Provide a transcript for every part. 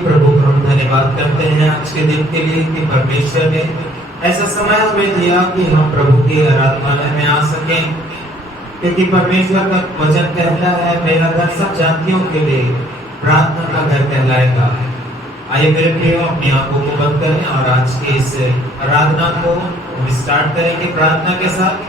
प्रभु को हम धन्यवाद करते हैं आज के दिन के लिए कि परमेश्वर ने ऐसा समय हमें दिया कि हम प्रभु की आराधनालय में आ सकें, क्योंकि परमेश्वर का वचन कहता है मेरा घर सब जातियों के लिए प्रार्थना का घर कहलाएगा। आइए मेरे प्रियो अपनी आंखों को बंद करें और आज की इस आराधना को हम स्टार्ट करेंगे प्रार्थना के साथ।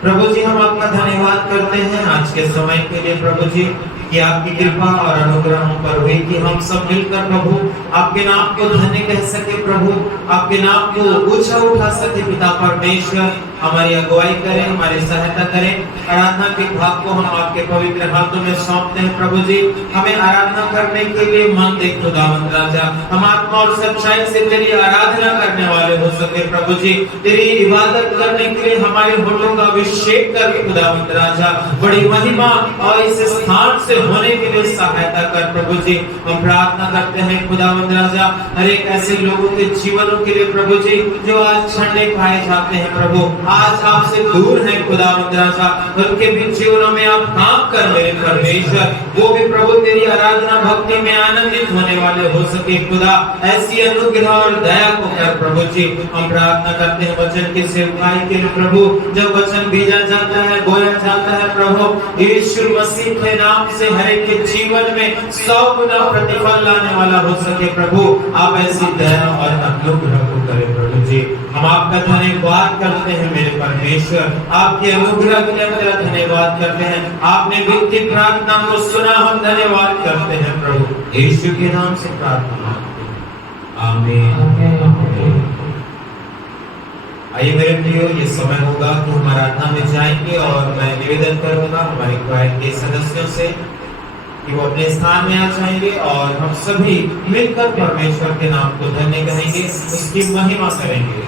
प्रभु जी हम आपका धन्यवाद करते हैं आज के समय के लिए प्रभु जी, कि आपकी कृपा और अनुग्रह हम पर हुई कि हम सब मिलकर प्रभु आपके नाम को धन्य कह सके, प्रभु आपके नाम को ऊंचा उठा सके। पिता परमेश्वर हमारी अगुवाई करें, हमारी सहायता करें। आराधना के भाग को हम आपके पवित्र हाथों में सौंपते हैं प्रभु जी। हमें आराधना करने के लिए मन दे खुदावंद राजा, हम आत्मा और सच्चाई से तेरी आराधना करने वाले हो सके प्रभु जी। तेरी इबादत करने के लिए हमारे होठों का अभिषेक कर खुदावंद राजा, बड़ी महिमा और इस स्थान से होने के लिए सहायता कर प्रभु जी। हम प्रार्थना करते हैं खुदावंद राजा हर एक ऐसे लोगों के जीवनों के लिए प्रभु जी जो आज छंडे खाए जाते हैं प्रभु, आज आपसे दूर हैं खुदावंद राजा, उनके भी जीवनों में आप काम कर मेरे परमेश्वर, वो भी प्रभु तेरी आराधना भक्ति में आनंदित होने वाले हो सके खुदा। ऐसी अनुग्रह और दया को कर प्रभु जी। हम प्रार्थना करते हैं वचन के सेवकाई के लिए प्रभु, जब वचन भेजा जाता है बोया जाता है प्रभु यीशु मसीह के नाम से हर एक के जीवन में 100 गुना प्रतिफल लाने वाला हो सके प्रभु। आप ऐसी दया और अनुग्रह को करें प्रभु जी। हम आपका धन्यवाद करते हैं मेरे परमेश्वर, आपके अनुग्रह के लिए तेरा धन्यवाद करते हैं। आपने विनती प्रार्थना को सुना, हम धन्यवाद करते हैं प्रभु यीशु के नाम से प्रार्थना, आमीन। आइए मेरे प्रियो, ये समय होगा कि हम आराधना में जाएंगे और मैं निवेदन करूंगा हमारे क्वायर के सदस्यों से कि वो अपने स्थान में आ जाएंगे और हम सभी मिलकर परमेश्वर के नाम को धन्य कहेंगे, उसकी महिमा करेंगे।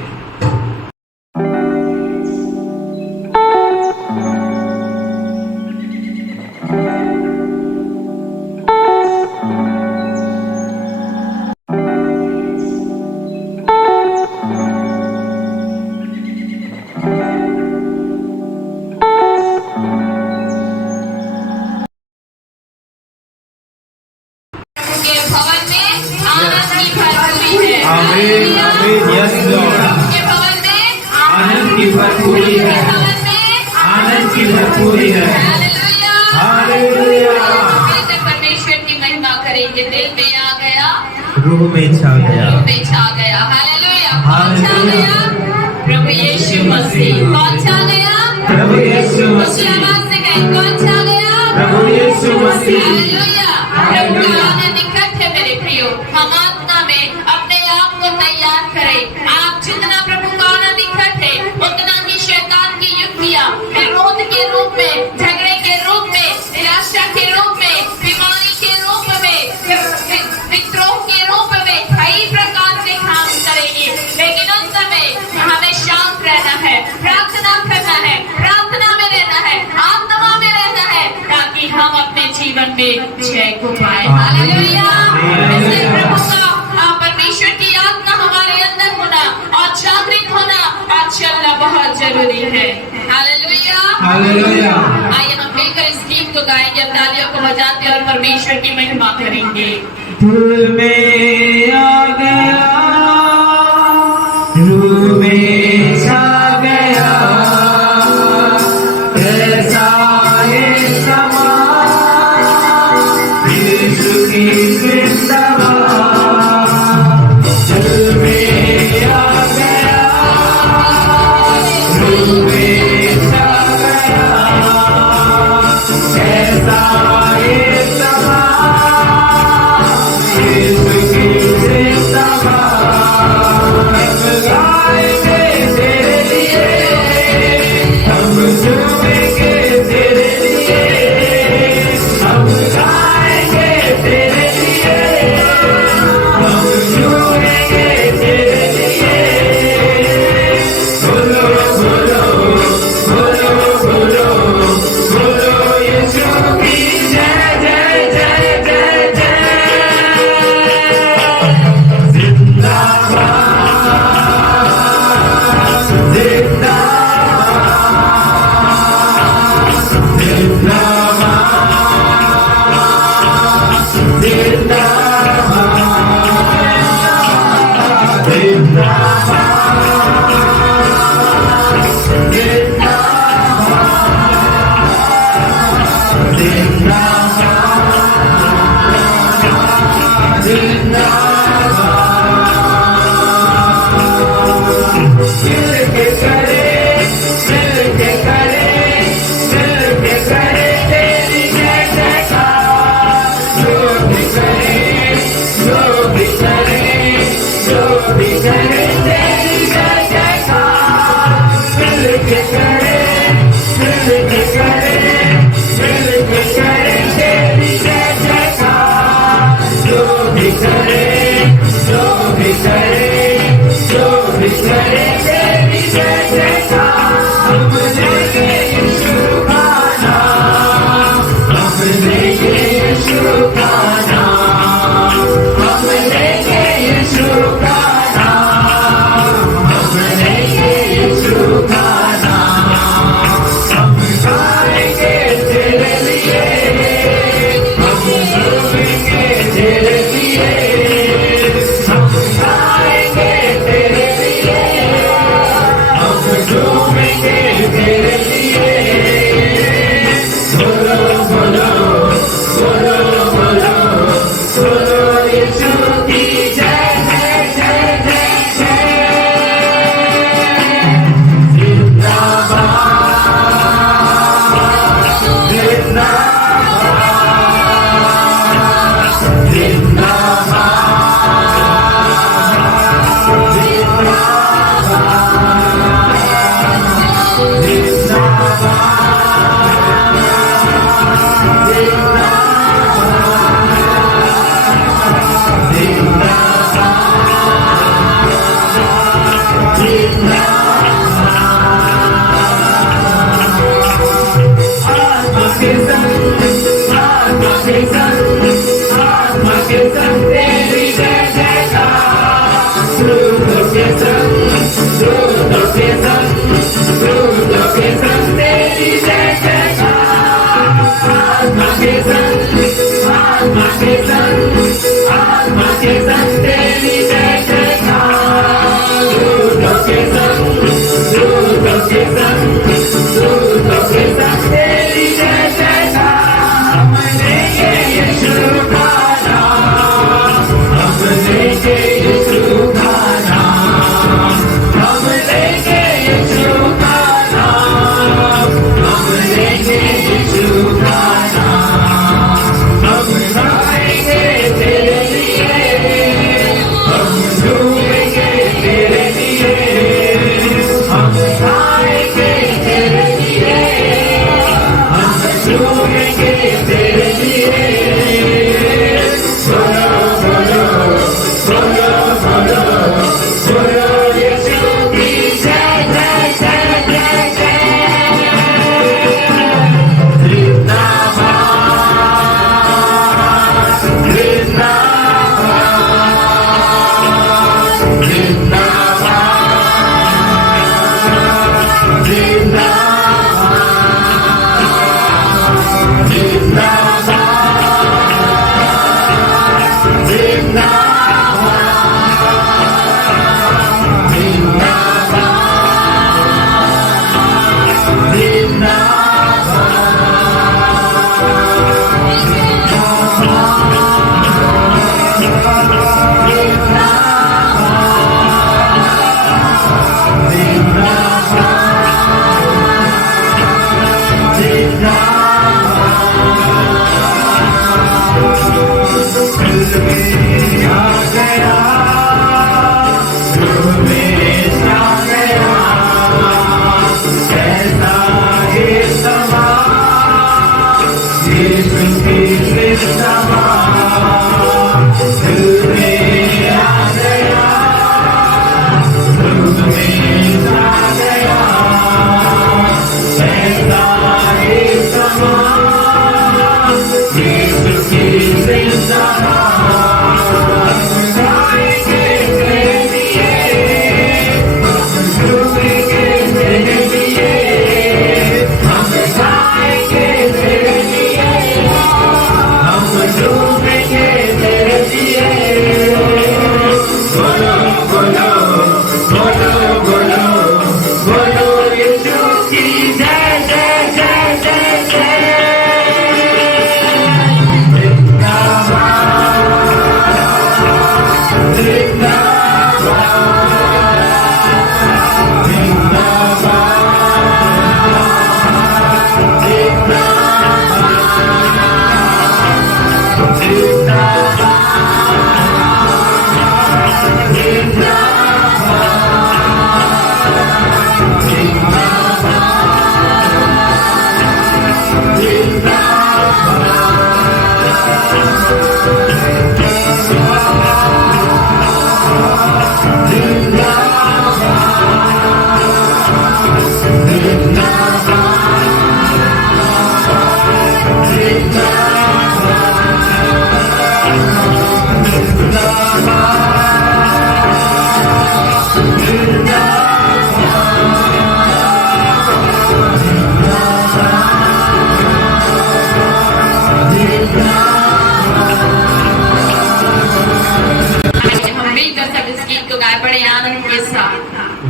रूह में छा गया, हालेलुया। कौन छा गया? प्रभु यीशु मसीह। कौन छा गया? प्रभु यीशु मसीह। आवाज से कहें कौन छा गया? प्रभु यीशु मसीह। हालेलुया। प्रभु का आना निकट है मेरे प्रियो। हम आत्मा में अपने आप को तैयार करें। आप जितना प्रभु का आना निकट है उतना ही शैतान की युक्तियां विरोध के रूप में, झगड़े के रूप में, निराशा के रूप में, बीमारी के रूप में, विद्रोह के रूप में कई प्रकार के काम करेगी। लेकिन उस समय हमें शांत रहना है, प्रार्थना करना है, प्रार्थना में रहना है, आत्मा में रहना है, ताकि हम अपने जीवन में जय को पाए। हालेलुया। इसलिए प्रभु का परमेश्वर की आत्मा हमारे अंदर होना और जागृत होना और चलना बहुत जरूरी है। हालेलुया। हालेलुया। आइए हम मिलकर इस गीत को गाएंगे, तालियों को बजाते और परमेश्वर की महिमा करेंगे। रूह में आ गया, रूह में छा गया, कैसा है समा यीशु की जिंदाबाद। रूह में आ गया, रूह में छा गया, कैसा है समा यीशु की जिंदाबाद।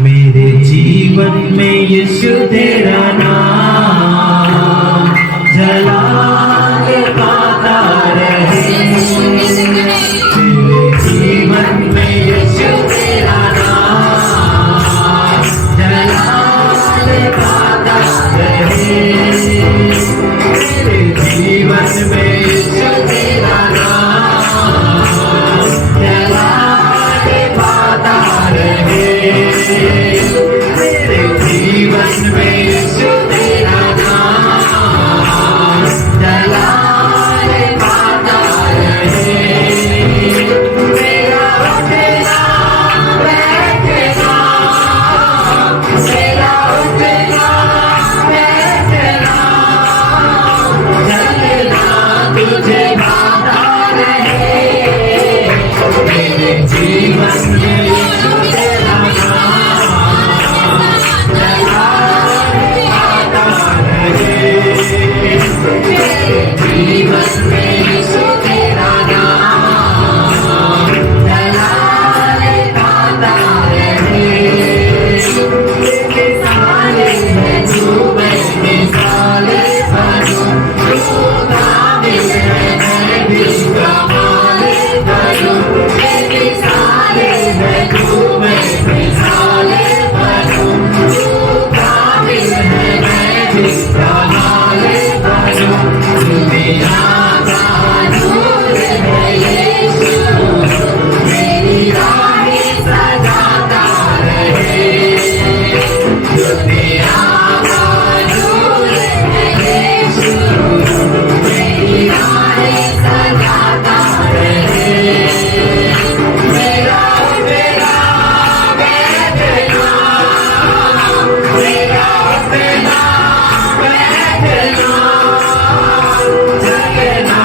मेरे जीवन में यीशु तेरा नाम जलाल पाता रहे। मेरे जीवन में यीशु तेरा नाम जलाल पाता रहे। मेरे जीवन में यीशु तेरा नाम जलाल पाता रहे। मेरे जीवन में यीशु तेरा तुझे भाता रहे, मेरे जीवन में यीशु तेरा नाम आता रहे, मेरे जीवन में यीशु तेरा नाम आता रहे। मिसाले है तू, मैं मिसाले बनूं, तू काबिल है मैं भी कमाले बनूं। मिसाले है तू, मैं मिसाले बनूं, तू काबिल है मैं भी कमाले बनूं। दुनिया का नूर है यीशु, मेरी राहें सजाता रहे। दुनिया का नूर है यीशु, मेरी राहें सजाता रहे। मेरा मेरा बैठना, मेरा मेरा बैठना, जगना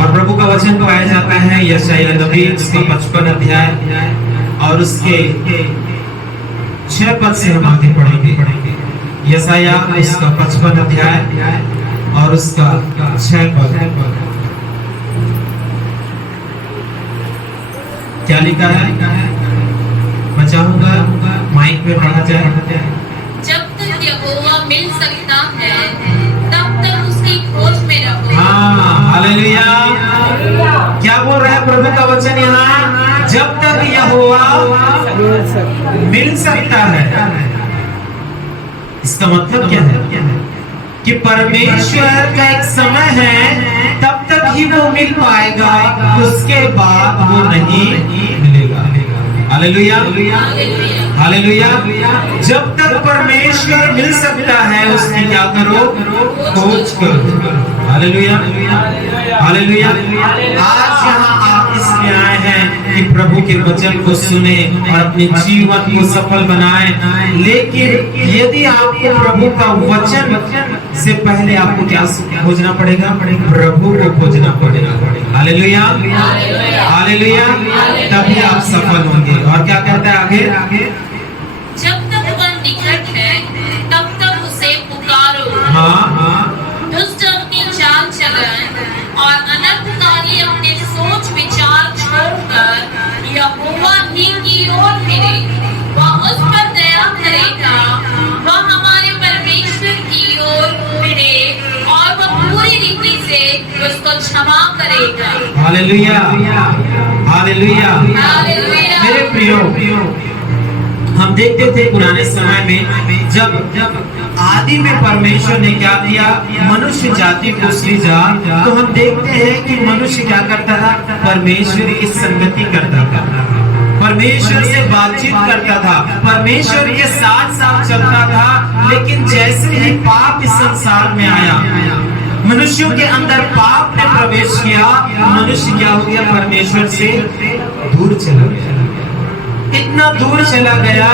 और प्रभु का वचन पाया जाता है यशायाह नबी उसका 55 अध्याय और उसके 6 पद से हम आगे पढ़ेंगे। यशायाह उसका 55 अध्याय और उसका 6 पद। क्या लिखा है? मैं चाहूंगा माइक पे पढ़ा जाए। जब तक यहोवा मिल सकता है तब तक उसकी खोज में रहो। हाँ, हालेलुया। क्या बोल रहा है प्रभु का वचन यहाँ? जब तक यहोवा मिल सकता है। इसका मतलब क्या है? कि परमेश्वर का एक समय है, तब तक ही वो मिल पाएगा, उसके बाद वो नहीं मिलेगा। Hallelujah, hallelujah. जब तक परमेश्वर मिल सकता है उसकी क्या करो? खोज करो। Hallelujah, hallelujah. आज यहाँ आप इसलिए आए हैं कि प्रभु के वचन को सुने और अपने जीवन को सफल बनाएं। लेकिन यदि आपको प्रभु का वचन से पहले आपको क्या खोजना पड़ेगा? प्रभु को खोजना पड़ेगा। Hallelujah, hallelujah. तभी आप सफल होंगे। और क्या कहता है आगे? जब तक वह निकट है तब तक उसे पुकारो। हाँ, दुष्ट अपनी चाल चलन और अनर्थकारी अपने सोच विचार छोड़कर यहोवा ही की ओर फिरे। वह उस पर दया करेगा, वह हमारे परमेश्वर की ओर फिरे और वह पूरी रीति से उसको क्षमा करेगा। Hallelujah, hallelujah. हालेलुया। मेरे प्रियो, हम देखते थे पुराने समय में जब आदि में परमेश्वर ने क्या किया? मनुष्य जाति को सृजा, तो हम देखते हैं कि मनुष्य क्या करता था? परमेश्वर की संगति करता था, परमेश्वर से बातचीत करता था, परमेश्वर के साथ साथ चलता था। लेकिन जैसे ही पाप इस संसार में आया, मनुष्यों के अंदर पाप ने प्रवेश किया, मनुष्य क्या हो गया? परमेश्वर से दूर चला गया। इतना दूर चला गया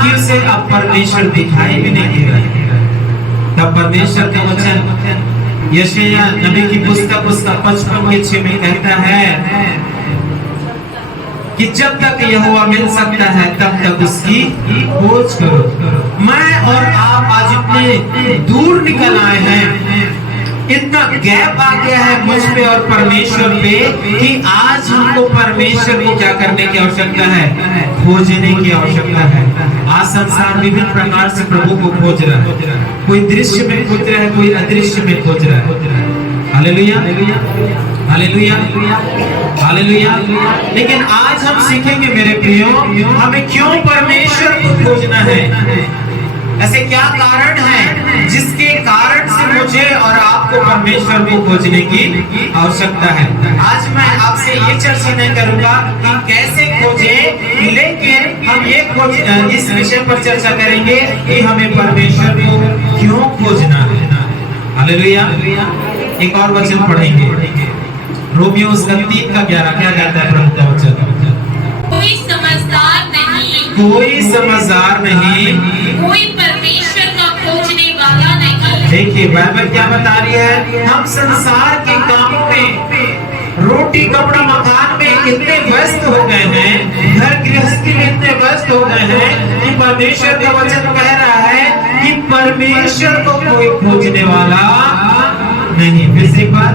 कि उसे अब परमेश्वर दिखाई भी नहीं दे रहा है। तब परमेश्वर का वचन यशायाह नबी की पुस्तक उसका 55:6 में कहता है कि जब तक यहोवा मिल सकता है तब तक उसकी खोज करो। मैं और आप आज इतने दूर निकल आए हैं, इतना गैप आ गया है मुझ पे और परमेश्वर पे कि आज हमको परमेश्वर को क्या करने की आवश्यकता है? खोजने की आवश्यकता है। आज संसार विभिन्न प्रकार से प्रभु को खोज रहा है। कोई दृश्य में खोज रहा है, कोई अदृश्य में खोज रहा है। Hallelujah, hallelujah, hallelujah. लेकिन आज हम सीखेंगे मेरे प्रियो, हमें क्यों परमेश्वर को खोजना है। ऐसे क्या कारण है जिसके कारण से मुझे और आपको परमेश्वर को खोजने की आवश्यकता है। आज मैं आपसे ये चर्चा नहीं करूंगा कि कैसे खोजे, लेकिन हम ये इस विषय पर चर्चा करेंगे कि हमें परमेश्वर को क्यों खोजना है। हालेलुया। एक और वचन पढ़ेंगे, रोमियो उसका 3:11। क्या कहता है प्रभु का वचन? कोई समझदार नहीं, कोई समझदार नहीं, कोई परमेश्वर का खोजने वाला नहीं। देखिए बाइबल क्या बता रही है? हम संसार के कामों में, रोटी कपड़ा मकान में इतने व्यस्त हो गए हैं, घर गृहस्थी में इतने व्यस्त हो गए हैं कि परमेश्वर का वचन कह रहा है कि परमेश्वर को कोई खोजने वाला नहीं। फिर से एक बार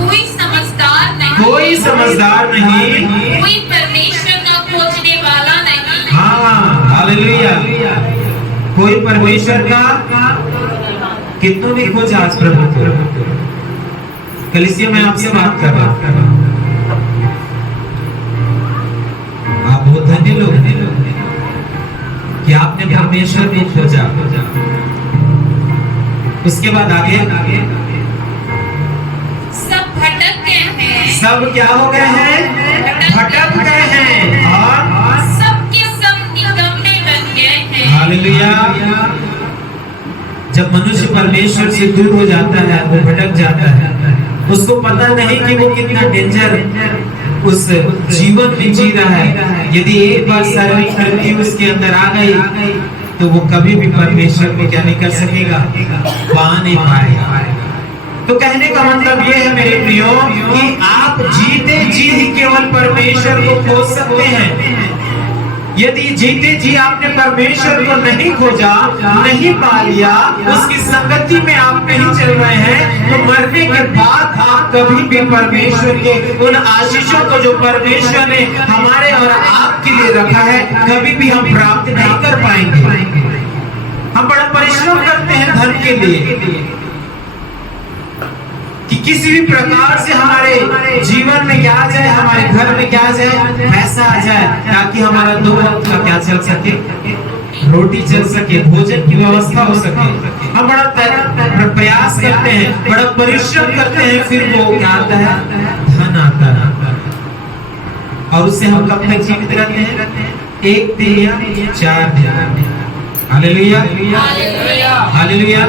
कोई समझदार नहीं, कोई समझदार नहीं, कोई परमेश्वर का खोजने वाला नहीं। हाँ, हालेलुया। कोई परमेश्वर का कितनों ने खोजा आज प्रभु को। कलीसिया में आपसे बात कर रहा हूं, आप बहुत धन्य लोग हैं कि आपने परमेश्वर को खोजा। उसके बाद आगे सब भटक गए हैं, सब क्या हो गए हैं? भटक गए हैं और सबके सब निकम्मे बन गए हैं। हालेलुया। जब मनुष्य परमेश्वर से दूर हो जाता है, वो भटक जाता है, उसको पता नहीं कि वो कितना डेंजर उस जीवन में जी रहा है। यदि एक बार शारीरिक मृत्यु उसके अंदर आ गई तो वो कभी भी परमेश्वर को क्या नहीं कर सकेगा, पा नहीं पाएगा। तो कहने का मतलब ये है मेरे प्रियो कि आप जीते जी ही केवल परमेश्वर को खोज सकते हैं। यदि जीते जी आपने परमेश्वर को नहीं खोजा, नहीं पा लिया, उसकी संगति में आप नहीं चल रहे हैं, तो मरने के बाद आप कभी भी परमेश्वर के उन आशीषों को जो परमेश्वर ने हमारे और आपके लिए रखा है, कभी भी हम प्राप्त नहीं कर पाएंगे। हम बड़ा परिश्रम करते हैं धन के लिए कि किसी भी प्रकार से हमारे जीवन में क्या आ जाए, हमारे घर में क्या आ जाए, पैसा आ जाए, ताकि हमारा 2 वक्त का क्या चल सके, रोटी चल सके, भोजन की व्यवस्था हो सके। हम बड़ा प्रयास करते हैं, बड़ा परिश्रम करते हैं, फिर वो क्या आता है, धन आता है। और उससे हम कब तक जीवित रहते हैं? 1 दिन या 4 दिन। Hallelujah, hallelujah.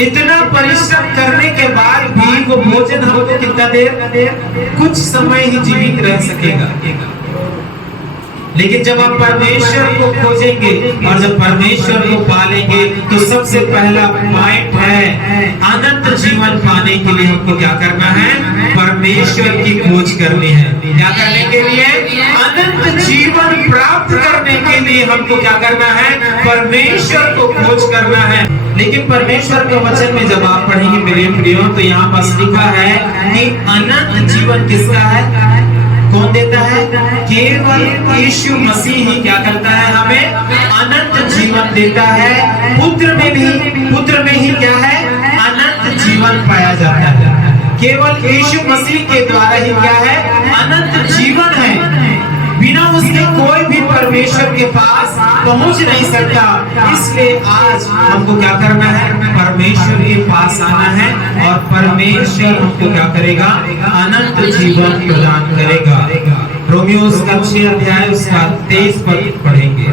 इतना परिश्रम करने के बाद भी वो भोजन हमको कितना देर, कुछ समय ही जीवित रह सकेगा। लेकिन जब आप परमेश्वर को खोजेंगे और जब परमेश्वर को पालेंगे, तो सबसे पहला पॉइंट है अनंत जीवन पाने के लिए हमको क्या करना है? परमेश्वर की खोज करनी है। क्या करने के लिए? अनंत जीवन प्राप्त करने के लिए हमको क्या करना है? परमेश्वर को खोज करना है। लेकिन परमेश्वर के वचन में जब आप पढ़ेंगे मेरे प्रियो, तो यहाँ पास लिखा है कि अनंत जीवन किसका है? कौन देता है? केवल यीशु मसीह ही क्या करता है? हमें अनंत जीवन देता है। पुत्र में ही क्या है? अनंत जीवन पाया जाता है। केवल यीशु मसीह के द्वारा ही क्या है? अनंत जीवन है। बिना उसके कोई भी परमेश्वर के पास पहुंच नहीं सकता। इसलिए आज हमको क्या करना है? परमेश्वर के पास आना है और परमेश्वर हमको क्या करेगा? अनंत जीवन प्रदान करेगा। रोमियो उसका 6 अध्याय उसका 23 पद पढ़ेंगे।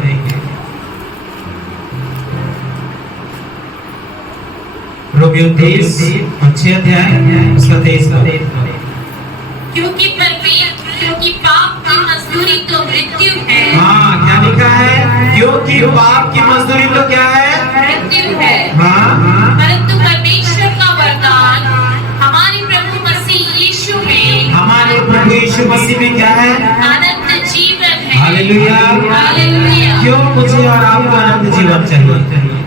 रोमियो 23 और 6 अध्याय उसका 23 पद। क्योंकि पाप की मजदूरी तो मृत्यु है। हाँ, क्या लिखा है? क्योंकि पाप की मजदूरी तो क्या है? मृत्यु है। हाँ, परंतु परमेश्वर का वरदान हमारे प्रभु मसीह यीशु में, हमारे प्रभु यीशु मसीह में क्या है? अनंत जीवन है। Hallelujah, hallelujah. क्यों मुझे और आपको अनंत जीवन चाहिए?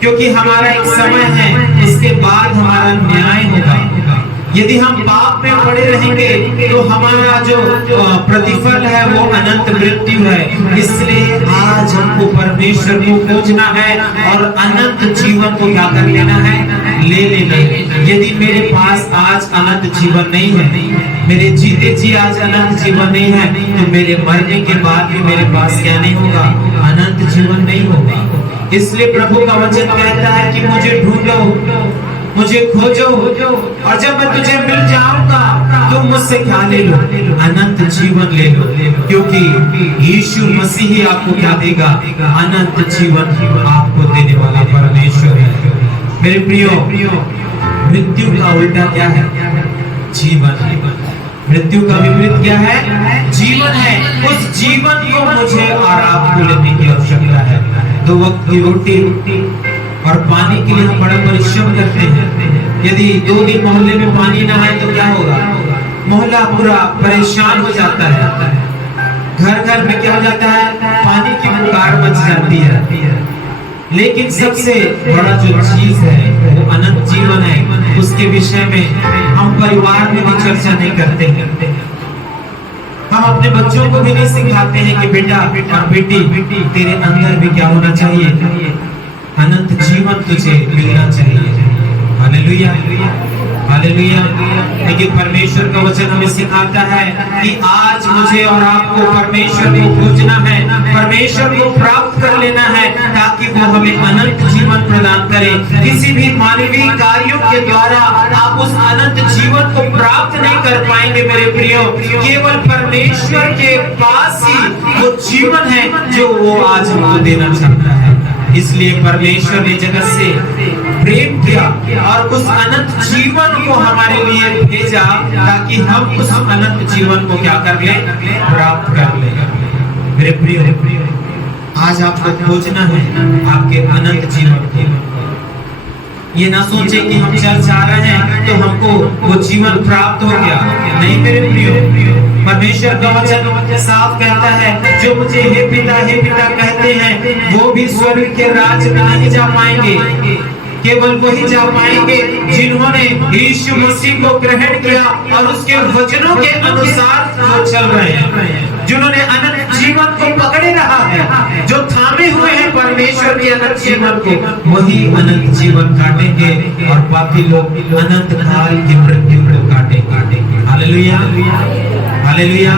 क्योंकि हमारा एक समय है, इसके बाद हमारा न्याय होगा। यदि हम पाप में पड़े रहेंगे तो हमारा जो प्रतिफल है वो अनंत मृत्यु है। इसलिए आज हमको परमेश्वर को खोजना है और अनंत जीवन को क्या कर लेना है? ले लेना है। यदि मेरे पास आज अनंत जीवन नहीं है, मेरे जीते जी आज अनंत जीवन नहीं है, तो मेरे मरने के बाद भी मेरे पास क्या नहीं होगा? अनंत जीवन नहीं होगा। इसलिए प्रभु का वचन कहता है कि मुझे ढूंढो, मुझे खोजो, और जब मैं तुझे मिल जाऊंगा तुम मुझसे क्या ले लो? अनंत जीवन ले लो। क्योंकि यीशु मसीह ही आपको क्या देगा? अनंत जीवन आपको देने वाला परमेश्वर है। मेरे प्रियो, मृत्यु का उल्टा क्या है? जीवन। मृत्यु का विपरीत क्या है? जीवन है। उस जीवन को मुझे और आपको लेने की आवश्यकता है। 2 वक्त की रोटी और पानी के लिए हम बड़ा परिश्रम करते हैं। यदि 2 दिन मोहल्ले में पानी ना आए तो क्या होगा? मोहल्ला पूरा परेशान हो जाता है। घर घर में क्या हो जाता है? पानी की पुकार मच जाती है। लेकिन सबसे बड़ा जो चीज है वो अनंत जीवन है। उसके विषय में हम परिवार में भी चर्चा नहीं करते हैं। हम अपने बच्चों को भी नहीं सिखाते हैं कि बेटा और बेटी तेरे अंदर भी क्या होना चाहिए? अनंत जीवन तुझे मिलना चाहिए। Hallelujah, hallelujah. लेकिन परमेश्वर का वचन हमें सिखाता है कि आज मुझे और आपको परमेश्वर को खोजना है, परमेश्वर को प्राप्त कर लेना है, ताकि वो हमें अनंत जीवन प्रदान करे। किसी भी मानवीय कार्यों के द्वारा आप उस अनंत जीवन को प्राप्त नहीं कर पाएंगे मेरे प्रियो। केवल परमेश्वर के पास ही वो जीवन है जो वो आज हमको देना चाहता है। इसलिए परमेश्वर ने जगत से प्रेम किया और उस अनंत जीवन को हमारे लिए भेजा, ताकि हम उस अनंत जीवन को क्या कर ले, प्राप्त कर ले। मेरे प्रियो, आज आपको खोजना है आपके अनंत जीवन को। ये ना सोचे कि हम चल जा रहे हैं तो हमको वो जीवन प्राप्त हो गया। नहीं मेरे प्रियो, परमेश्वर का वचन साफ कहता है, जो मुझे हे पिता कहते हैं वो भी स्वर्ग के राज्य में नहीं जा पाएंगे। केवल वही जा पाएंगे जिन्होंने यीशु मसीह को ग्रहण किया और उसके वचनों के अनुसार वो चल रहे हैं, जिन्होंने अनंत जीवन को पकड़े रहा है, जो थामे हुए हैं परमेश्वर के अनंत जीवन को, वही अनंत जीवन काटेंगे और बाकी लोग अनंत काल की मृत्यु को काटेंगे। Hallelujah, hallelujah.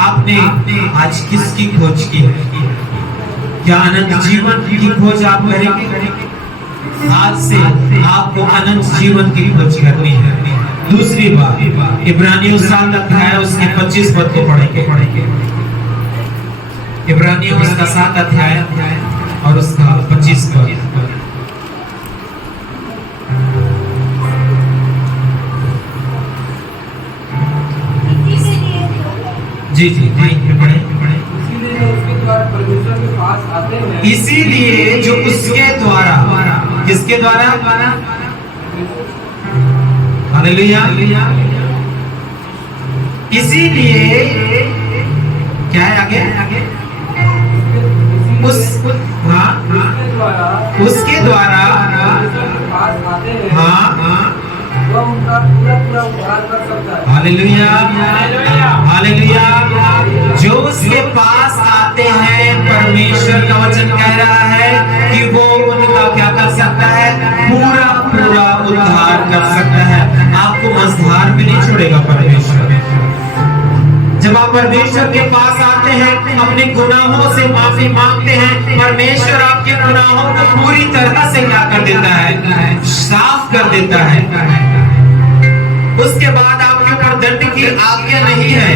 आपने आज किसकी खोज की है? क्या अनंत जीवन की खोज आप करेंगे? आज से आपको अनंत जीवन की खोज करनी है। दूसरी बात, इब्रानियों 7 अध्याय उसके 25 पद को पढ़ेंगे। इब्रानियों उसका 7 अध्याय और उसका 25 पद। जी जी पढ़े। इसीलिए जो उसके द्वारा, किसके द्वारा? हालेलुया। इसीलिए क्या है आगे? उसके द्वारा हालेलुया, हालेलुया। जो उसके पास आते हैं, परमेश्वर का वचन कह रहा है कि वो उनका क्या कर सकता है? पूरा पूरा उद्धार कर सकता है। आपको मझधार में नहीं छोड़ेगा परमेश्वर। जब आप परमेश्वर के पास आते हैं, अपने गुनाहों से माफी मांगते हैं, परमेश्वर आपके गुनाहों को पूरी तरह से क्या कर देता है? साफ कर देता है। उसके बाद आपके ऊपर दंड की आज्ञा नहीं है,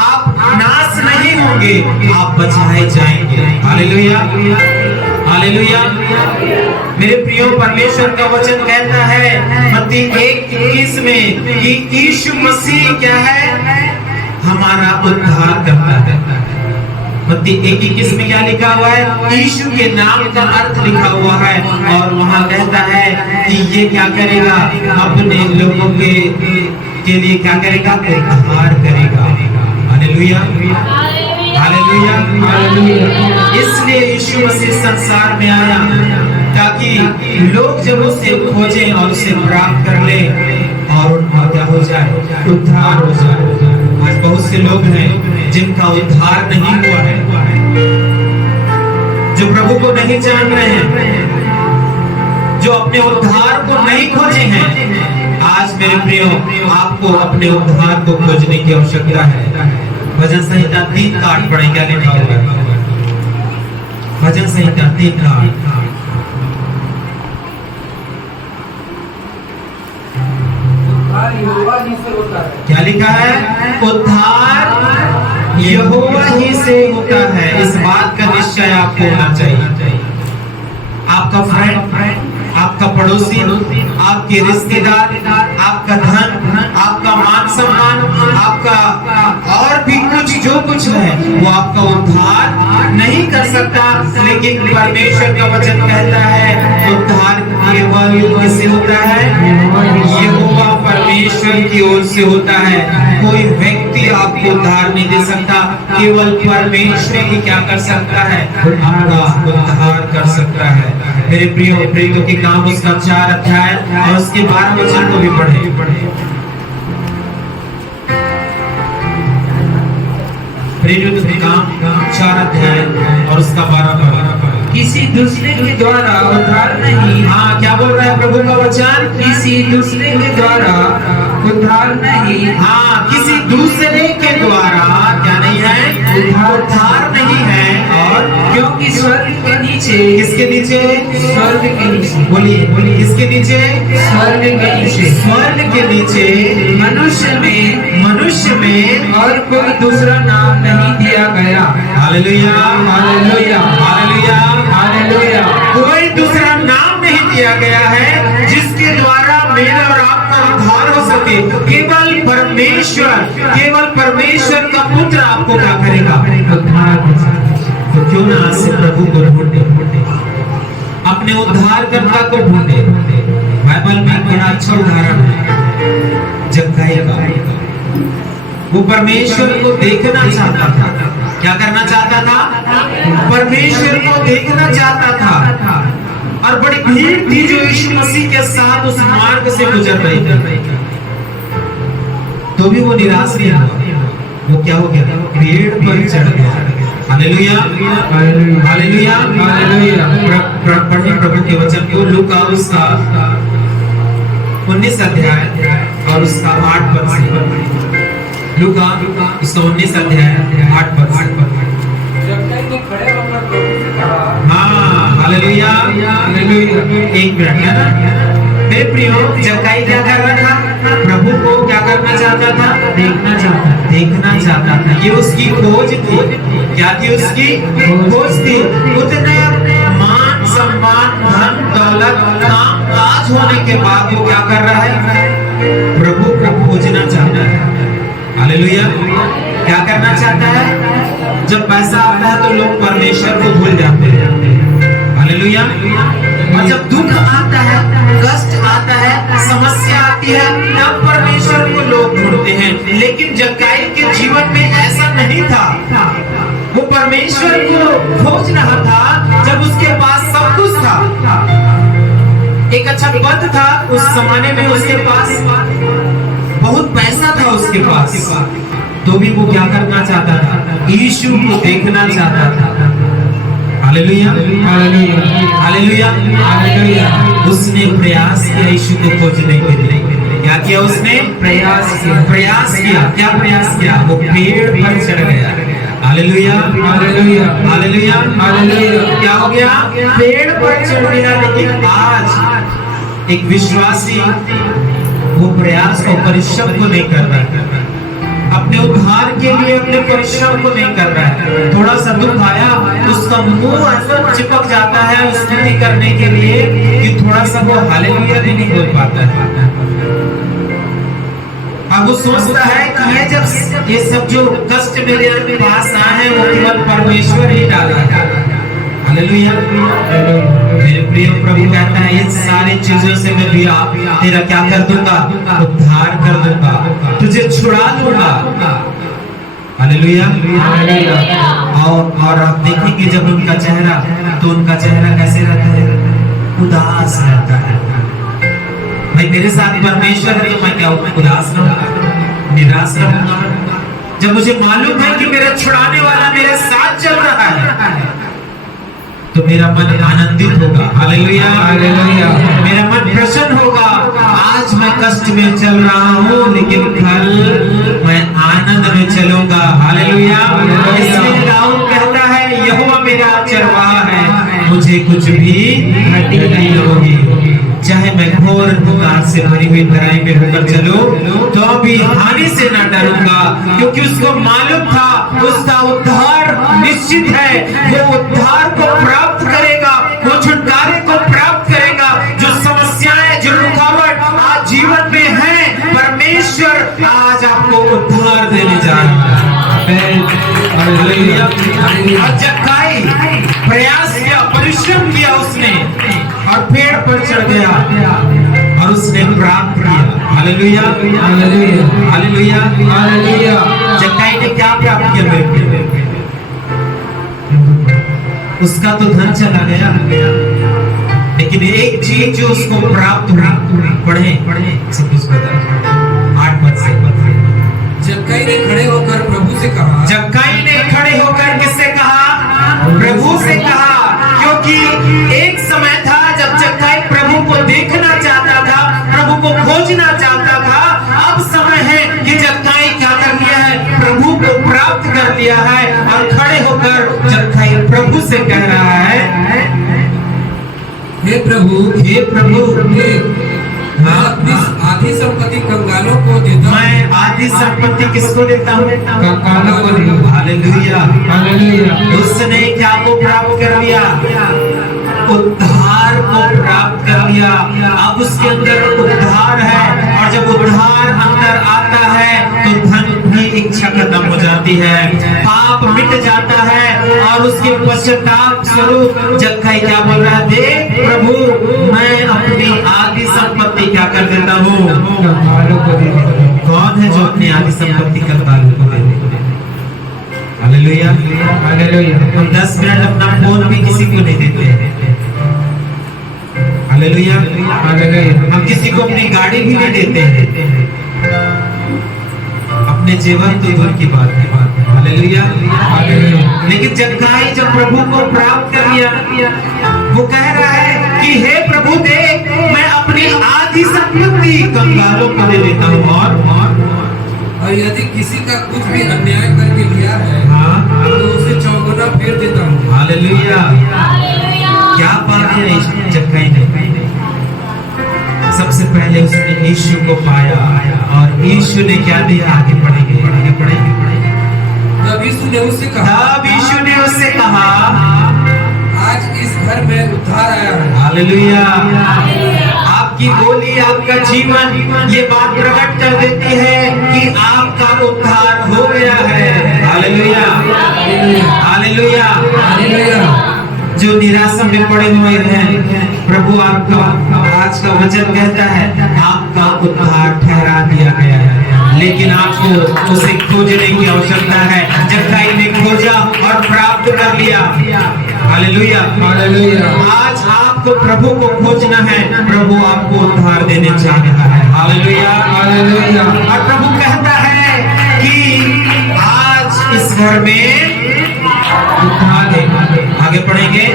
आप नाश नहीं होंगे, आप बचाए जाएंगे। Hallelujah, hallelujah. मेरे प्रियो, परमेश्वर का वचन कहता है मत्ती 1:21 में कि यीशु मसीह क्या है? हमारा उद्धार करता है। मत्ती 1:21 में क्या लिखा हुआ है? यीशु के नाम का अर्थ लिखा हुआ है, और वहां कहता है कि ये क्या करेगा? अपने लोगों के लिए क्या करेगा? उद्धार करेगा। Hallelujah, hallelujah, hallelujah. इसलिए यीशु मसीह संसार में आया ताकि लोग जब उसे खोजें और उसे प्राप्त कर ले और उनका क्या हो जाए? उद्धार हो जाए। आज बहुत से लोग हैं जिनका उद्धार नहीं हुआ है, जो प्रभु को नहीं जान रहे हैं, जो अपने उद्धार को नहीं खोजे हैं। आज मेरे प्रियो, आपको अपने उद्धार को खोजने की आवश्यकता है। भजन संहिता 3:8 पढ़ें, क्या लिखा हुआ है? भजन संहिता 3:8। क्या लिखा है? उद्धार यहोवा ही से होता है। इस बात का निश्चय आपको होना चाहिए। आपका फ्रेंड, आपका पड़ोसी, आपके रिश्तेदार, आपका धन, आपका मान सम्मान, आपका और भी कुछ जो कुछ है, वो आपका उद्धार नहीं कर सकता। लेकिन परमेश्वर का वचन कहता है उद्धार केवल किससे होता है? यहोवा परमेश्वर की ओर से होता है। कोई व्यक्ति आपको उद्धार नहीं दे सकता, केवल परमेश्वर ही क्या कर सकता है? आपका उद्धार कर सकता है। मेरे प्रियो, प्रेरितों के काम उसका 4 अध्याय और उसके 12 वचन को भी पढ़े। प्रेरितों के काम 4 अध्याय और उसका 12 पद। किसी दूसरे के द्वारा उद्धार नहीं। हाँ, क्या बोल रहा है प्रभु का वचन? किसी दूसरे के द्वारा उद्धार नहीं। हाँ, किसी दूसरे के द्वारा क्या नहीं है? उद्धार नहीं है। और क्योंकि स्वर्ग के नीचे, किसके नीचे? स्वर्ग के नीचे, बोलिए बोलिए, किसके नीचे? स्वर्ग के नीचे, स्वर्ग के नीचे मनुष्य में और कोई दूसरा नाम नहीं दिया गया। Hallelujah, hallelujah, hallelujah, hallelujah. कोई दूसरा नाम नहीं दिया गया है जिसके द्वारा मेरा और आपका उद्धार हो सके। केवल परमेश्वर का पुत्र आपको क्या करेगा? तो क्यों ना आज से प्रभु को ढूंढे, अपने उद्धारकर्ता को ढूंढे। बाइबल में एक बड़ा अच्छा उदाहरण है जक्कई का। वो परमेश्वर को देखना चाहता था। क्या करना चाहता था? परमेश्वर को देखना चाहता था। और बड़ी भीड़ थी जो यीशु मसीह के साथ उस मार्ग से गुजर रही थी, तो भी वो निराश नहीं हुआ। वो क्या हो गया? पेड़ पर चढ़ गया। Hallelujah, hallelujah, hallelujah. पढ़िए प्रभु के वचन को, लूका उसका 19 अध्याय और उसका 8 पद से। लूका उसका 19 अध्याय 8 पद से। जक्कई ने खड़े होकर प्रभु से कहा, हाँ, हालेलुया, हालेलुया। एक मिनट है ना मेरे प्रियो, जक्कई क्या कर रहा था? प्रभु को क्या करना चाहता था? देखना चाहता था। ये उसकी खोज थी। क्या थी उसकी खोज थी? उतने मान सम्मान धन दौलत काम काज होने के बाद वो क्या कर रहा है? प्रभु को खोजना चाहता है। हालेलुया। क्या करना चाहता है? जब पैसा आता है तो लोग परमेश्वर को भूल जाते हैं। हालेलुया। और जब दुख आता है, कष्ट आता है, समस्या आती है, तब परमेश्वर को लोग ढूंढते हैं। लेकिन जक्कई के जीवन में ऐसा नहीं था। वो परमेश्वर को खोज रहा था जब उसके पास सब कुछ था। एक अच्छा पद था उस जमाने में, उसके पास बहुत पैसा था उसके पास, तो भी वो क्या करना चाहता था? यीशु को देखना चाहता था। Hallelujah, hallelujah, hallelujah, hallelujah. उसने प्रयास किया यीशु को खोजने के लिए। क्या किया उसने? प्रयास किया। प्रयास किया। क्या प्रयास किया? वो पेड़ पर चढ़ गया। Hallelujah, hallelujah, hallelujah, hallelujah. क्या हो गया? पेड़ पर चढ़ गया। लेकिन आज एक विश्वासी वो प्रयास को, परिश्रम को नहीं कर रहा है। अपने उद्धार के लिए अपने परिश्रम को नहीं कर रहा है। थोड़ा सा दुख आया, उसका मुंह ऐसा चिपक जाता है स्तुति करने के लिए कि थोड़ा सा वो हालेलुया भी नहीं बोल पाता है। अब वो सोचता है कि ये सब जो कष्ट मेरे पास आए हैं वो केवल परमेश्वर ही डाला है। हालेलुया। मेरे प्रिय प्रभु कहता है ये सारी चीजों से मैं भी तेरा क्या कर दूंगा? उद्धार कर दूंगा, तुझे छुड़ा दूंगा। हालेलुया। और आप देखेंगे जब उनका चेहरा, तो उनका चेहरा कैसे रहता है? उदास रहता है। भाई मेरे साथ परमेश्वर है, मैं क्या उदास रहूंगा, निराश रहूंगा? जब मुझे मालूम है कि मेरा छुड़ाने वाला मेरे साथ चल रहा है, तो मेरा मन आनंदित होगा। Hallelujah, hallelujah. मेरा मन प्रसन्न होगा। आज मैं कष्ट में चल रहा हूँ, लेकिन कल मैं आनंद में चलूंगा। हालेलुया। इसलिए दाऊद कहता है यहोवा मेरा चरवाहा है, मुझे कुछ भी घटी नहीं होगी। चाहे मैं घोर अंधकार से भरी हुई तराई में होकर चलूं, तो भी हानि से न डरूंगा, क्योंकि उसको मालूम था उसका उद्धार निश्चित है। वो उद्धार को प्राप्त करेगा, वो छुटकारे को प्राप्त करेगा। जो समस्याएं, जो रुकावट आज जीवन में है, परमेश्वर आज आपको उद्धार देने जा रहा है। जक्कई प्रयास किया, परिश्रम किया उसने, और पेड़ पर चढ़ गया और उसने प्राप्त किया। Hallelujah, hallelujah, hallelujah, hallelujah. जक्कई ने क्या प्राप्त किया मेरे प्रिय? उसका तो धन चला गया, लेकिन एक चीज जो उसको प्राप्त हुई, पढ़े सब कुछ बता। 8 पद से जक्कई ने खड़े होकर प्रभु से कहा, जक्कई ने खड़े होकर किससे कहा? प्रभु से कहा। क्योंकि कि एक समय था जब जक्कई प्रभु को देखना चाहता था, प्रभु को खोजना चाहता था। अब समय है कि जक्कई क्या कर लिया है, प्रभु को प्राप्त कर लिया है और खड़े होकर जक्कई प्रभु से कह रहा है, हे प्रभु, हे प्रभु, मैं आधी संपत्ति कंगालों को देता हूँ। मैं आधी संपत्ति किसको देता हूँ? कंगालों को देता हूँ। Hallelujah, hallelujah. उसने क्या को प्राप्त कर लिया? उद्धार को प्राप्त कर लिया। अब उसके अंदर उद्धार है, और जब उद्धार अंदर आता है तो धन की इच्छा खत्म हो जाती है, पाप मिट जाता है, और उसके पश्चाताप स्वरूप जक्कई क्या बोल रहा है? देख प्रभु, मैं अपनी आधी संपत्ति क्या कर देता हूँ? कंगालों को दे देता हूँ। कौन है जो अपनी आधी संपत्ति कंगालों को दे देता है? Hallelujah, hallelujah. हम 10 मिनट अपना फोन भी किसी को नहीं देते हैं। Hallelujah, hallelujah. हम किसी को अपनी गाड़ी भी नहीं देते हैं, अपने जेवर तो दूर की बात है। Hallelujah, hallelujah. लेकिन जक्कई जब प्रभु को प्राप्त कर लिया, वो कह रहा है कि हे प्रभु देख, मैं अपनी आधी संपत्ति कंगालों को दे देता हूँ। और यदि किसी का कुछ भी अन्याय करके लिया है, हाँ, तो उसे चौगुना फेर देता हूँ। हालेलुया। क्या पा दिया इस जक्कई ने? सबसे पहले उसने यीशु को पाया, और यीशु ने क्या दिया? आगे पढ़ेंगे। तब यीशु ने उससे कहा, तब यीशु ने उससे कहा, आज इस घर में उद्धार आया है। हालेलुया। आपकी बोली, आपका जीवन ये बात प्रकट कर देती है कि आपका उद्धार हो गया है। Hallelujah, hallelujah, hallelujah. जो निराशा में पड़े हुए हैं, प्रभु आपका आज का वचन कहता है आपका उद्धार ठहरा दिया गया है, लेकिन आपको उसे खोजने की आवश्यकता है। जक्कई ने खोजा और प्राप्त कर लिया। Hallelujah, hallelujah. आज आपको प्रभु को खोजना है, प्रभु आपको उद्धार देने जा रहा है। Hallelujah, hallelujah. और प्रभु कहता है कि आज इस घर में उद्धार है। आगे पढ़ेंगे।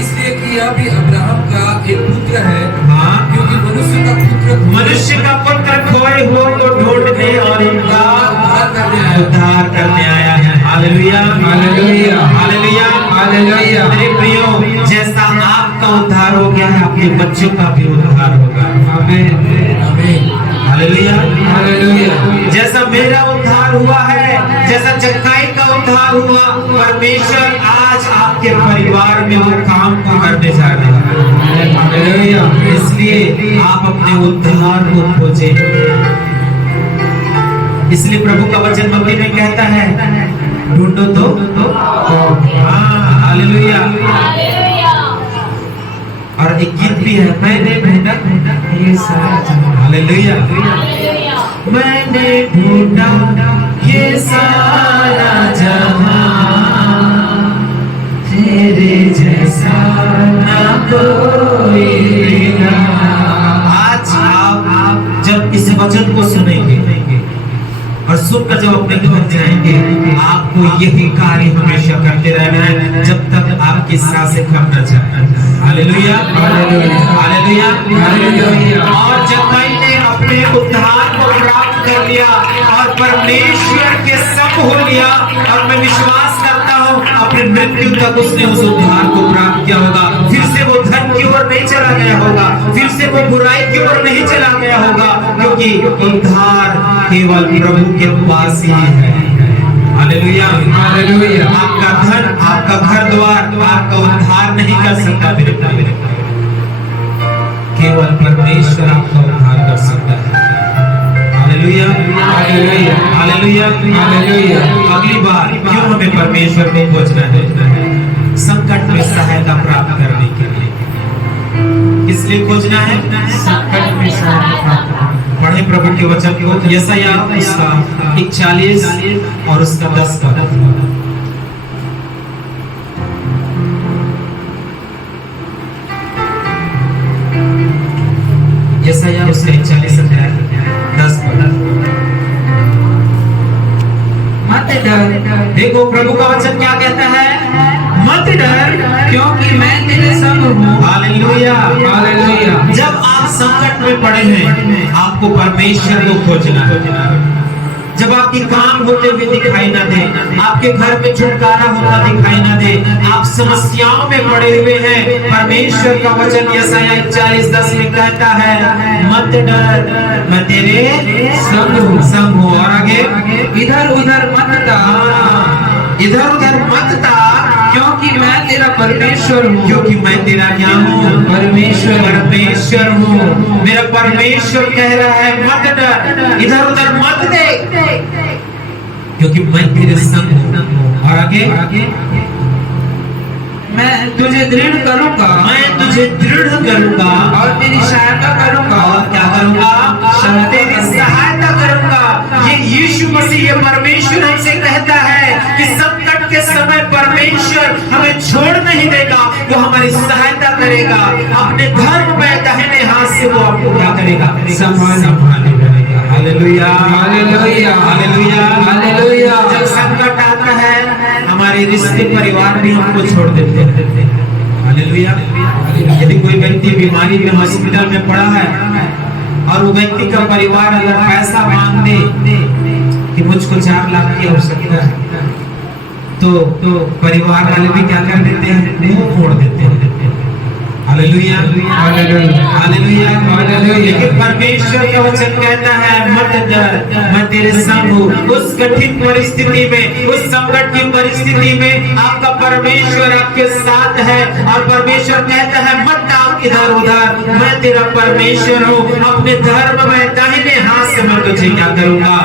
इसलिए कि यह भी अब्राहम का एक पुत्र है, हाँ, क्योंकि मनुष्य का पुत्र खोए हुए को ढूंढने और उनका उद्धार करने आया है। Hallelujah, hallelujah. Hallelujah, hallelujah. मेरे प्रियो, जैसा आपका उद्धार हो गया है, आपके बच्चों का भी उद्धार होगा। आमीन, आमीन। Hallelujah, hallelujah. जैसा मेरा उद्धार हुआ है, जैसा जक्कई का उद्धार हुआ, परमेश्वर आज आपके परिवार में वो काम को करने जा रहा है। हालेलुया। इसलिए आप अपने उद्धार को खोजें। इसलिए प्रभु का वचन मत्ती में कहता है, ढूंढो तो हाँ। हालेलुया। और एक गीत भी है, मैंने ढूंढा ये सारा जहां। हालेलुया, मैंने ढूंढा ये सारा जहां, तेरे जैसा ना कोई ना। आज आप जब इस वचन को सुनेंगे और सुनकर जब अपने घर जाएंगे, आपको यही कार्य हमेशा करते रहना है जब तक आपकी सांसें थम न जाए। Hallelujah, hallelujah. Hallelujah, hallelujah. और जक्कई ने अपने उद्धार को प्राप्त कर लिया और परमेश्वर के सब हो लिया, और मैं विश्वास करता हूँ अपनी मृत्यु तक उसने उस उद्धार को प्राप्त किया होगा। फिर से वो धन की ओर नहीं चला गया होगा, फिर से वो बुराई की ओर नहीं चला गया होगा, क्योंकि उद्धार केवल प्रभु के पास ही है। Hallelujah, hallelujah. आपका धन, आपका घर द्वार आपका उद्धार नहीं कर सकता मेरे प्रिय, केवल परमेश्वर आपका उद्धार कर सकता है। Hallelujah, hallelujah. Hallelujah, hallelujah. अगली बार क्यों हमें परमेश्वर को खोजना है? संकट में सहायता प्राप्त करने के लिए। किस लिए खोजना है? संकट में सहायता प्राप्त करने। पढ़े प्रभु के वचन को, यशायाह उसका 41 और उसका 10 पद। यशायाह उसका 41 अध्याय 10 पद। मत डर। देखो प्रभु का वचन क्या कहता है, मत डर क्योंकि मैं तेरे संग हूँ। हालेलुया। हालेलुया। जब आप संकट में पड़े हैं, आपको परमेश्वर को खोजना है। जब आपकी काम होते हुए दिखाई ना दे, आपके घर में छुटकारा होता दिखाई ना दे, आप समस्याओं में पड़े हुए हैं, परमेश्वर का वचन यशायाह 41:10 में कहता है, मत डर, मैं तेरे संग हूँ। और आगे, इधर उधर मत ताक, इधर उधर मत ताक, क्योंकि मैं तेरा परमेश्वर हूँ। क्योंकि मैं तेरा क्या हूँ? परमेश्वर हूँ। मेरा परमेश्वर कह रहा है मत डर, इधर उधर मत देख, क्योंकि मैं तेरे संग हूँ। और आगे, मैं तुझे दृढ़ करूँगा, मैं तुझे दृढ़ करूँगा और तेरी सहायता करूँगा। और क्या करूँगा? तेरी सहायता करूँगा। ये यीशु मसीह, ये परमेश्वर हमसे कहता है कि संकट के समय परमेश्वर हमें छोड़ नहीं देगा, वो हमारी सहायता करेगा। अपने धर्म में दाहिने हाथ से वो आपको क्या करेगा? संभाले करेगा। Hallelujah, hallelujah, hallelujah, hallelujah. जब संकट आता है, हमारे रिश्ते परिवार भी हमको छोड़ देते हैं। हालेलुया। यदि कोई व्यक्ति बीमारी में हॉस्पिटल में पड़ा है और वो व्यक्ति का परिवार अगर पैसा मांग दे कि मुझको 4 लाख की आवश्यकता है, तो परिवार वाले भी क्या कर देते हैं? मुंह फोड़ देते हैं। Hallelujah, hallelujah, hallelujah, hallelujah. लेकिन परमेश्वर का वचन कहता है मत डर, मैं तेरे संग हूँ। उस कठिन परिस्थिति में, उस संकट की परिस्थिति में आपका परमेश्वर आपके साथ है। और परमेश्वर कहता है मत ताक इधर उधर, मैं तेरा परमेश्वर हूँ। अपने धर्म में दाहिने हाथ से मैं तुझे क्या करूँगा?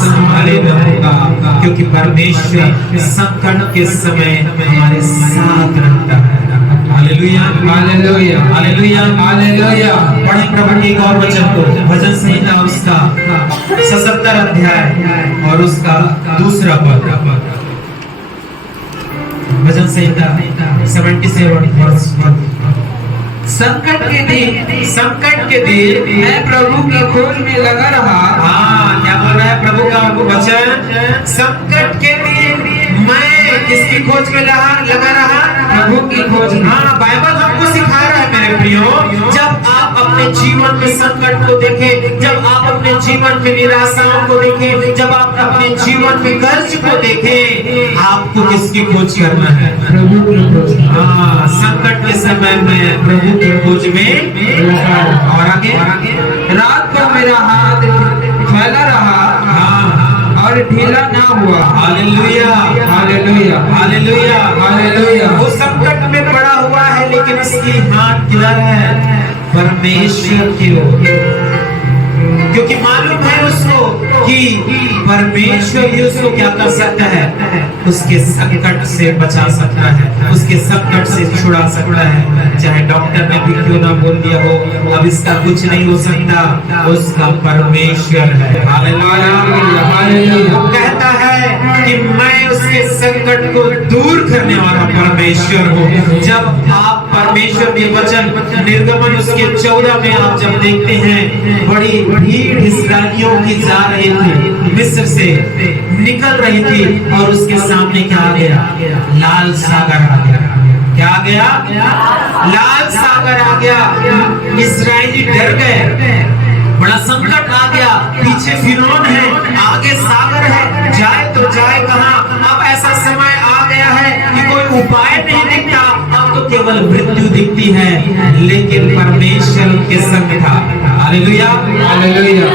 संभाले रहूँगा, क्योंकि परमेश्वर संकट के समय हमारे साथ रहता है। Hallelujah, hallelujah, hallelujah, hallelujah. पढ़े प्रभु के एक और वचन को, भजन संहिता उसका 77 अध्याय और उसका 2 पद। भजन संहिता 77 वर्ष। संकट के दिन मैं प्रभु की खोज में लगा रहा। हाँ, क्या बोल रहा है प्रभु का वचन? संकट के दिन मैं किसकी खोज में लगा रहा? प्रभु की खोज में। हाँ, बाइबल हमको सिखा रहा है मेरे प्रियो, जब आप अपने जीवन में संकट को देखें, जब आप अपने जीवन में निराशाओं को देखें, जब आप अपने जीवन में कर्ज को देखें, आपको किसकी खोज करना है? प्रभु की खोज। हाँ, संकट के समय में प्रभु की खोज में। और आगे, रात को मेरा हाथ फैला रहा और ढीला ना हुआ। Hallelujah, hallelujah, hallelujah, hallelujah. वो संकट में पड़ा हुआ है, लेकिन उसकी हाथ किधर है? परमेश्वर की ओर, क्योंकि मालूम है उसको कि परमेश्वर ही उसको क्या कर सकता है? उसके संकट से बचा सकता है, उसके संकट से छुड़ा सकता है। चाहे डॉक्टर ने भी क्यों ना बोल दिया हो, अब इसका कुछ नहीं हो सकता, उसका परमेश्वर है। Hallelujah, hallelujah. वो कहता है कि मैं उसके संकट को दूर करने वाला परमेश्वर हूँ। जब आप परमेश्वर के वचन निर्गमन उसके 14 में आप जब देखते हैं, बड़ी भीड़ इस्राएलियों की जा रही थी, मिस्र से निकल रही थी, और उसके सामने क्या आ गया? लाल सागर आ गया। क्या आ गया? लाल सागर आ गया। इस्राएली डर गए, बड़ा संकट आ गया। पीछे फिरौन है, आगे सागर है, जाए तो जाए कहां? अब ऐसा समय आ गया है कि कोई उपाय नहीं दिखता, अब तो केवल मृत्यु दिखती है। लेकिन परमेश्वर उनके संग था। Hallelujah, hallelujah.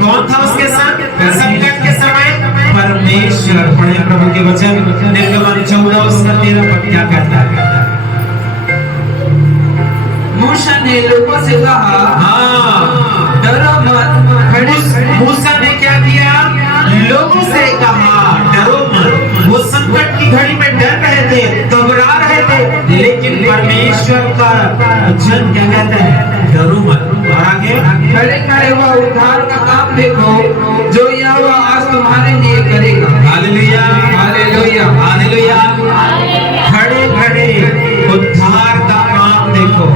कौन था उसके संग संकट के समय? परमेश्वर। पढ़े प्रभु के वचन, निर्गमन 14 उसका 13 पद क्या कहता है? मूसा ने लोगों से कहा, हाँ, डरो मत। मूसा ने क्या किया? लोगों से कहा डरो मत। वो संकट की घड़ी में डर रहे थे, घबरा रहे थे, लेकिन परमेश्वर का वचन क्या कहता है? डरो मत। और आगे, खड़े खड़े हुआ उद्धार का काम देखो, जो यहोवा आज तुम्हारे लिए करेगा। Hallelujah, hallelujah, hallelujah. खड़े खड़े उद्धार का काम देखो।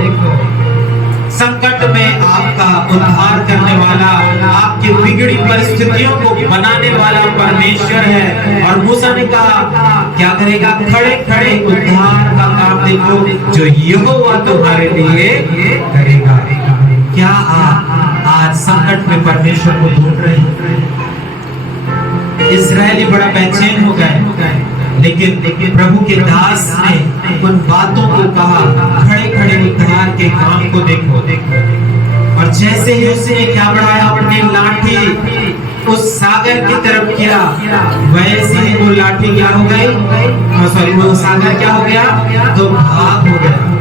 संकट में आपका उद्धार करने वाला, आपकी बिगड़ी परिस्थितियों को बनाने वाला परमेश्वर है। और मूसा ने कहा क्या करेगा? खड़े खड़े उद्धार का काम देखो जो यहोवा तुम्हारे लिए करेगा। क्या आप आज संकट में परमेश्वर को ढूंढ रहे हैं? इस्राएली बड़ा बेचैन हो गए, लेकिन प्रभु के दास ने उन बातों को कहा, खड़े खड़े उद्धार के काम को देखो। और जैसे ही उसने क्या बढ़ाया अपनी लाठी उस सागर की तरफ किया, वैसे ही वो लाठी क्या हो गई? सॉरी, वो सागर क्या हो गया? तो भाग हो गया।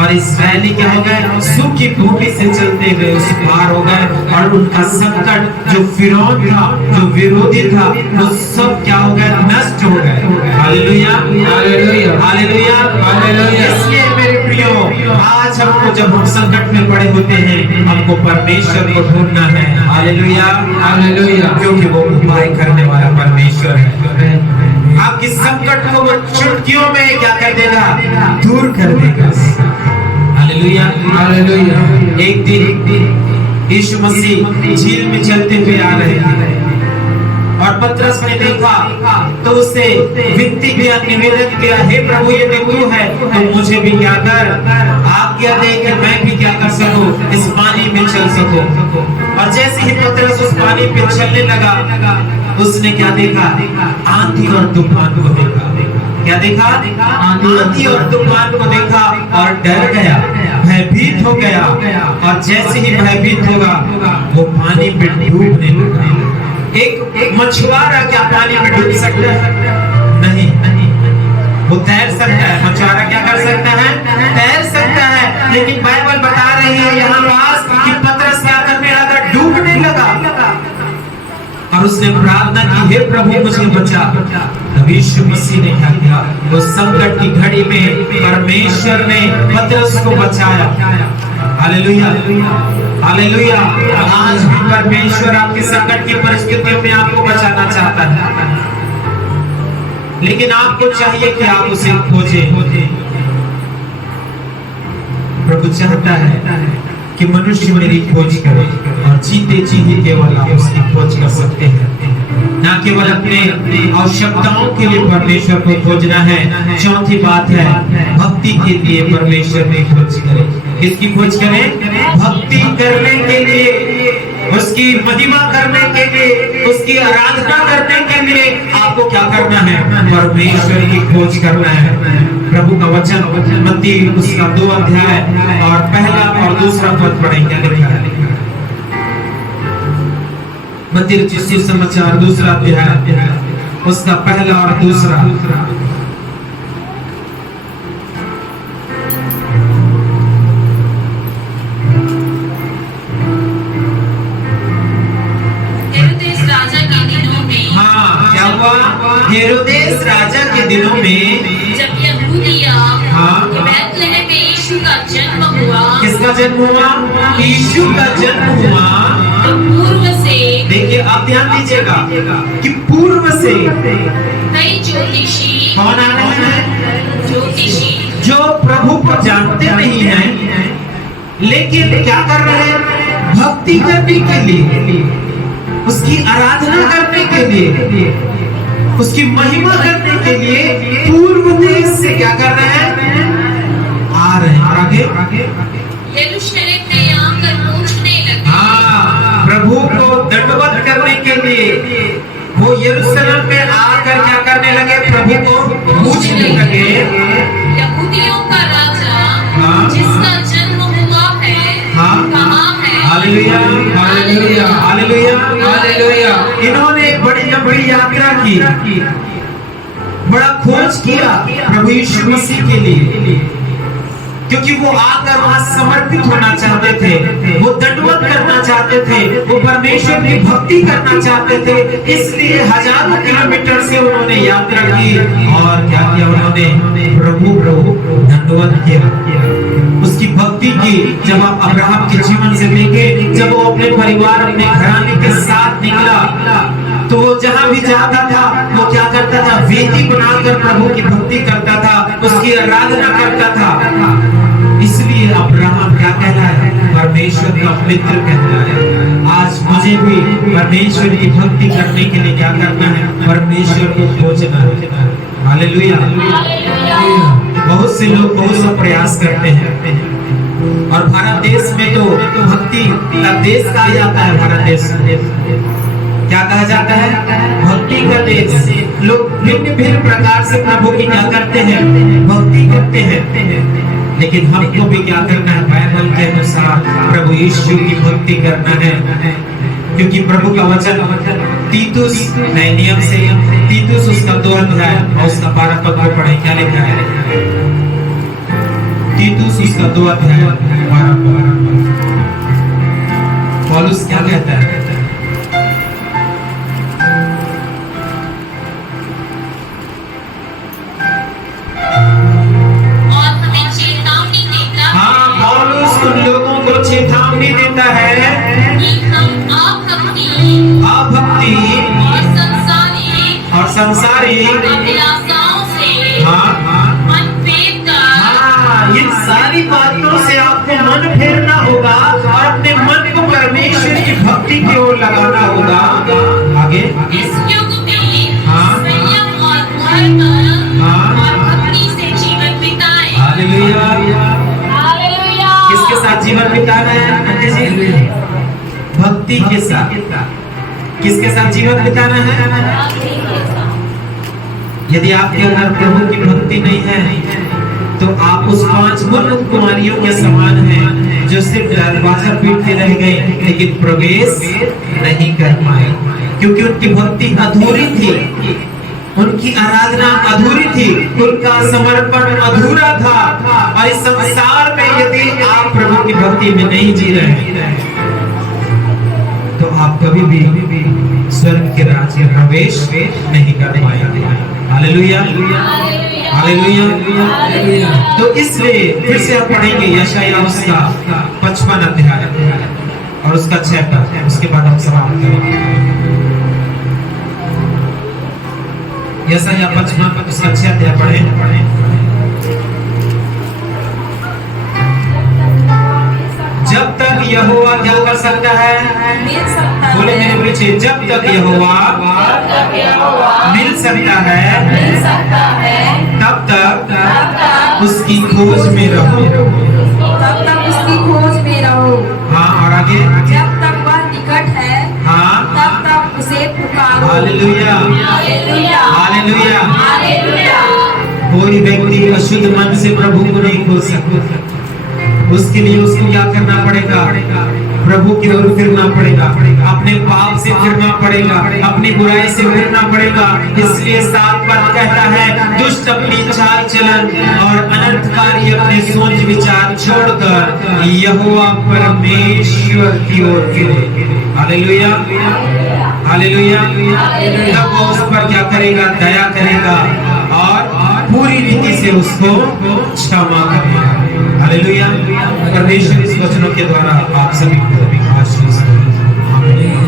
और इस्राएली क्या हो गए? सूखी भूमि से चलते हुए उस पार हो गए। और उनका संकट जो फिरौन था, जो विरोधी था, वो सब क्या हो गए? नष्ट हो गए। Hallelujah, hallelujah, hallelujah, hallelujah. इसलिए मेरे प्रियो, आज हमको जब हम संकट में पड़े होते हैं, हमको परमेश्वर को ढूंढना है। हालेलुया, हालेलुया, क्योंकि वो उपाय करने वाला परमेश्वर है। आपकी संकट को वो चुटकियों में क्या कर देगा? दूर कर देगा। Hallelujah, hallelujah. एक दिन यीशु मसीह झील में चलते हुए आ रहे थे और पतरस ने देखा तो उससे विनती किया, निवेदन किया, हे प्रभु यदि तू है तो मुझे भी क्या कर, आज्ञा दे कि मैं भी क्या कर सकूं, इस पानी में चल सकूं। और जैसे ही पतरस उस पानी पे चलने लगा, उसने क्या देखा? आंधी और तूफान को देखा। क्या देखा? आंधी और तूफान को देखा और डर गया, भयभीत हो गया। और जैसे ही भयभीत होगा, वो पानी में डूबने लगा। एक मछुआरा क्या पानी में डूब सकता है? नहीं, वो तैर सकता है। मछुआरा क्या कर सकता है? तैर सकता है। लेकिन बाइबल बता रही है यहाँ पास कि पतरस क्या करने लगा? डूबने लगा। और उसने प्रार्थना की, हे प्रभु मुझे बचा। तब यीशु मसीह ने क्या किया? वो संकट की घड़ी में परमेश्वर ने पतरस को बचाया। Hallelujah, hallelujah. आज भी परमेश्वर आपके संकट की परिस्थितियों में आपको बचाना चाहता है, लेकिन आपको चाहिए कि आप उसे खोजें। प्रभु चाहता है कि मनुष्य मेरी खोज करे, और जीते जी ही केवल आप उसकी खोज कर सकते हैं, ना केवल अपने आवश्यकताओं के लिए परमेश्वर को खोजना है। चौथी बात है, भक्ति के लिए परमेश्वर की खोज करें। किसकी खोज करें? भक्ति करने के लिए, उसकी महिमा करने के लिए, उसकी आराधना करने के लिए आपको क्या करना है? परमेश्वर की खोज करना है। प्रभु का वचन मत्ती उसका 2 अध्याय और पहला और दूसरा पद पढ़ेंगे। लिखा है मत्ती रचित सुसमाचार 2 अध्याय उसका पहला और दूसरा। हेरोदेस राजा के दिनों में, हाँ, क्या हुआ? हेरोदेस राजा के दिनों में जब यहूदिया हाँ, बैतलहम में यीशु का जन्म हुआ, किसका जन्म हुआ? यीशु का जन्म हुआ। तो पूर्व से, देखिए आप ध्यान दीजिएगा कि पूर्व से कई ज्योतिषी, कौन आ रहे हैं? ज्योतिषी जो प्रभु को जानते नहीं हैं, लेकिन क्या कर रहे हैं? भक्ति करने के लिए, उसकी आराधना करने के लिए, उसकी महिमा करने के लिए पूर्व देश से क्या कर रहे हैं? आ रहे हैं। आगे यरूशलेम में आकर पूछने लगे। हाँ, प्रभु को दंडवत करने के लिए वो यरूशलेम में आकर क्या करने लगे? प्रभु को पूछने लगे, यहूदियों का राजा हाँ, जिसका जन्म हुआ है, हाँ, कहाँ है? Hallelujah, hallelujah, hallelujah, hallelujah. इन्होंने एक बड़ी लंबी यात्रा की, बड़ा खोज किया प्रभु यीशु मसीह के लिए, क्योंकि वो आकर वहां समर्पित होना चाहते थे, वो दंडवत करना चाहते थे, वो परमेश्वर की भक्ति करना चाहते थे। इसलिए हजारों किलोमीटर से उन्होंने यात्रा की और क्या किया? उन्होंने प्रभु दंडवत किया, उसकी भक्ति की। जब आप अब्राहम के जीवन से देखें, जब वो अपने परिवार, अपने घराने के साथ निकला, तो वो जहां भी जाता था वो क्या करता था? वेदी बनाकर प्रभु की भक्ति करता था, उसकी आराधना करता था। इसलिए अब्राहम क्या कहलाया? परमेश्वर का मित्र कहलाया। आज मुझे भी परमेश्वर की भक्ति करने के लिए क्या करना है? परमेश्वर को खोजना है। हालेलुया। बहुत से लोग बहुत सा प्रयास करते हैं और भारत देश में तो भक्ति का देश कहा जाता है। भारत देश क्या कहा जाता है? भक्ति का देश। लोग भिन्न भिन्न प्रकार से प्रभु की क्या करते हैं? भक्ति करते हैं। लेकिन हमको भी क्या करना है? बाइबल के अनुसार प्रभु यीशु की भक्ति करना है, क्योंकि प्रभु का वचन तीतुस नए नियम से तीतुस उसका 2 अध्याय और उसका 12 पद को पढ़े। क्या लिखा है? तीतुस उसका 2 अध्याय 12 पद। पौलुस क्या कहता है? लोगों को चेतावनी देता है कि हम अभक्ति और संसारी अभिलाषाओं से मन फेरकर इन सारी बातों से आपको मन फेरना होगा और अपने मन को परमेश्वर की भक्ति की ओर लगाना होगा। आगे इस युग में संयम और धर्म और भक्ति से जीवन बिताएं। हालेलुया। किसके साथ जीवन बिताना है? भक्ति के साथ। किसके साथ जीवन बिताना है? यदि आपके अंदर प्रभु की भक्ति नहीं है तो आप उस 5 मूर्ख कुमारियों के समान हैं जो सिर्फ दरवाजा पीटते रह गए लेकिन प्रवेश नहीं कर पाए, क्योंकि उनकी भक्ति अधूरी थी, उनकी आराधना अधूरी थी, उनका समर्पण अधूरा था। और इस संसार में यदि आप प्रभु की भक्ति में नहीं जी रहे हैं तो आप कभी भी स्वर्ग के राज्य में प्रवेश नहीं कर पाएंगे। Hallelujah, hallelujah. तो इसलिए फिर से आप पढ़ेंगे यशायाह उसका 55 अध्याय और उसका 6 पद, उसके बाद हम समाप्त करेंगे। यशायाह 55 उसका 6 अध्याय पढ़ें। जब तक यहोवा क्या कर सकता है? बोले मेरे पीछे, जब तक यहोवा मिल सकता है तब तक उसकी खोज में रहो। तब तक उसकी खोज में रहो। हाँ, और आगे जब तक वह निकट है हाँ तब तक उसे पुकारो। Hallelujah, hallelujah, hallelujah. हालेलुया। कोई व्यक्ति अशुद्ध मन से प्रभु को नहीं खोज सकता। उसके लिए उसको क्या करना पड़ेगा? प्रभु की ओर फिरना पड़ेगा, अपने पाप से फिरना पड़ेगा, अपनी बुराई से फिरना पड़ेगा। इसलिए 7 पद कहता है, दुष्ट अपनी चाल चलन और अनर्थकारी अपने सोच विचार छोड़कर यहोवा परमेश्वर की ओर फिरे। Hallelujah, hallelujah. तब वो उस पर क्या करेगा? दया करेगा और पूरी रीति से उसको क्षमा करेगा। हालेलुया। परमेश्वर इस वचनों के द्वारा आप सभी को आशीष दे। आमीन।